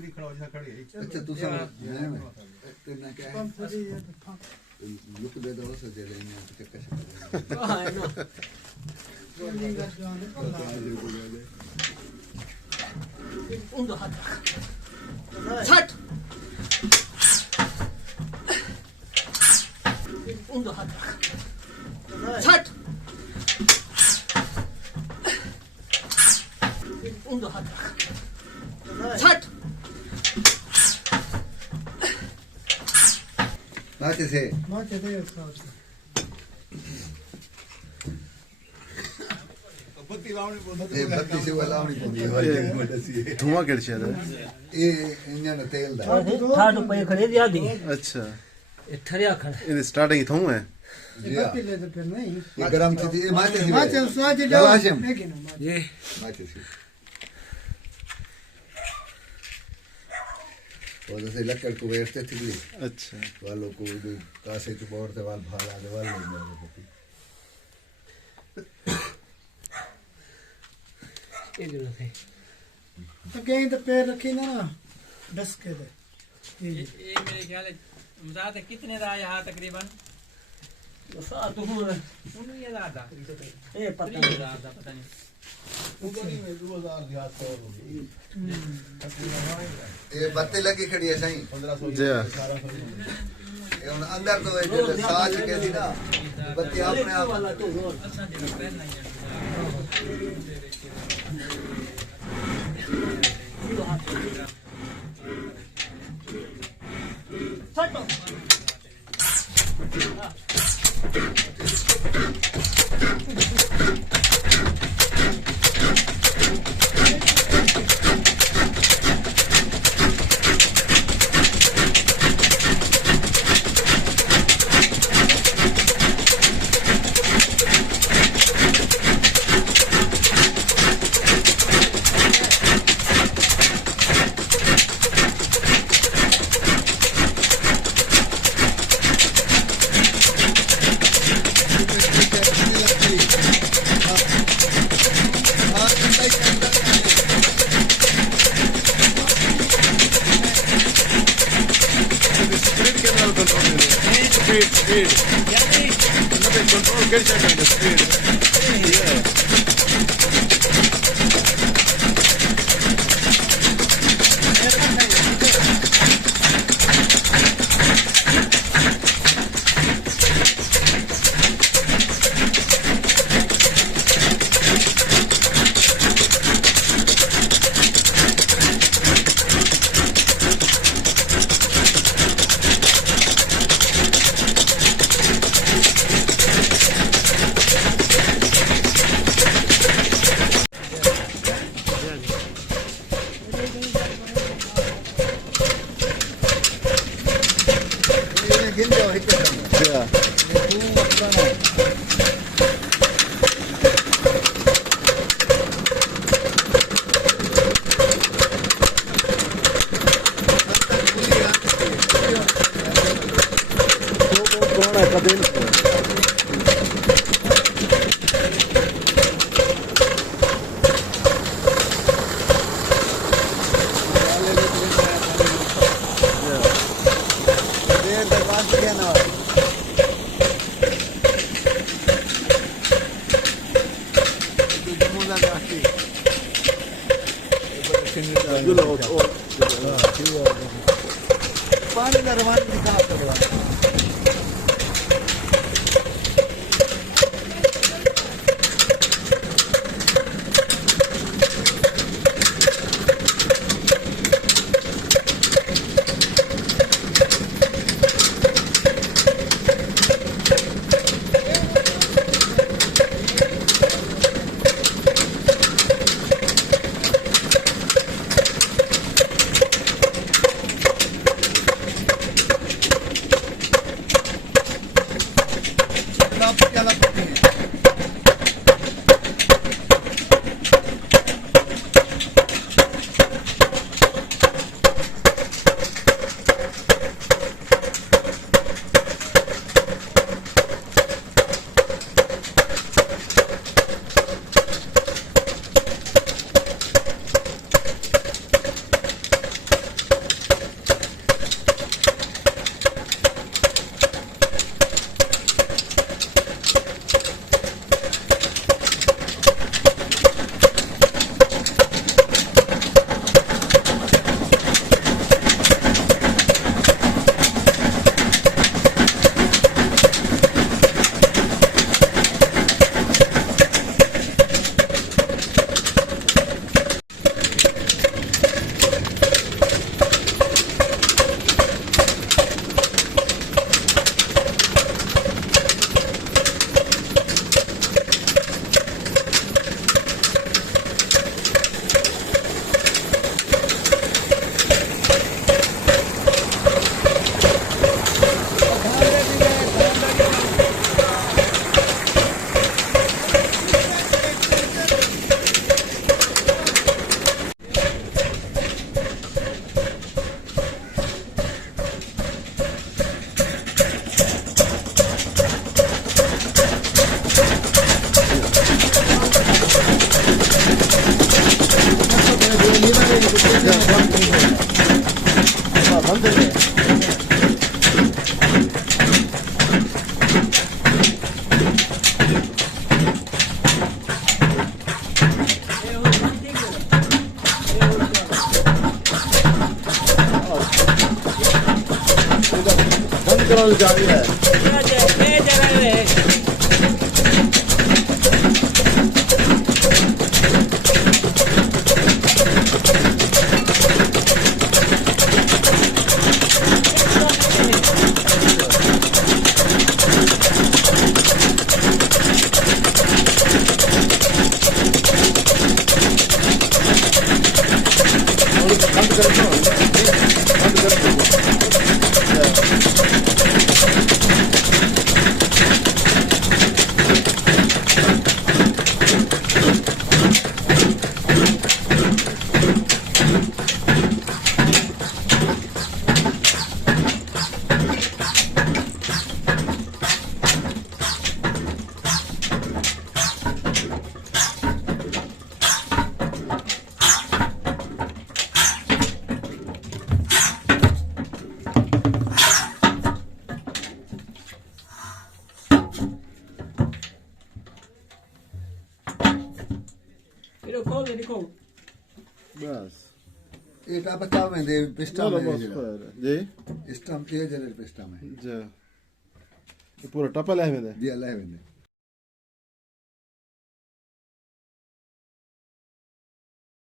पूरी खड़ा हो जा खड़ी है। अच्छा तू समझ मैं तेना क्या है लुक दे दो से दे लेने आप चक्कर से हां है ना उंदो हाथ छट उंदो हाथ छट उंदो हाथ छट माचे दे साहब बत्ती लावणी पड़ती है बत्ती से लावणी पड़ती है धुआं केड़ छे ये इंजन तेल दा ठाड पे खड़े दिया दी अच्छा ये ठरिया खड़ा ये स्टार्टिंग थू है बत्ती ले तो फिर नहीं ये गरम थी ये माचे स्वाद जाओ ये माचे से और जैसे लकड़ को वेचते थे अच्छा वालों को कासे के बोर से वाल भाला दे वाल ले जाते ये जो है तो कहीं तो पैर रखी ना डस के दे ये मेरे ख्याल है मजाद कितने दा यहां तकरीबन सात हो उन्हें ये ज्यादा ये पता नहीं ज्यादा पता नहीं में 2000 दिया तो ये बत्ती लगी खड़ी है सही 1500 जी ये अंदर तो जो साज के थी ना बत्ती अपने आप वाला तो अच्छा जी पहन नहीं है छटो Speed. Another control get check on the speed. Yeah. पानी का रवान निकाल कर रोज जारी है बस एटा बता में दे पिस्टा में जी इस्टम के जरे पिस्टा में जा ये पूरा टपल है में दे दिया ले में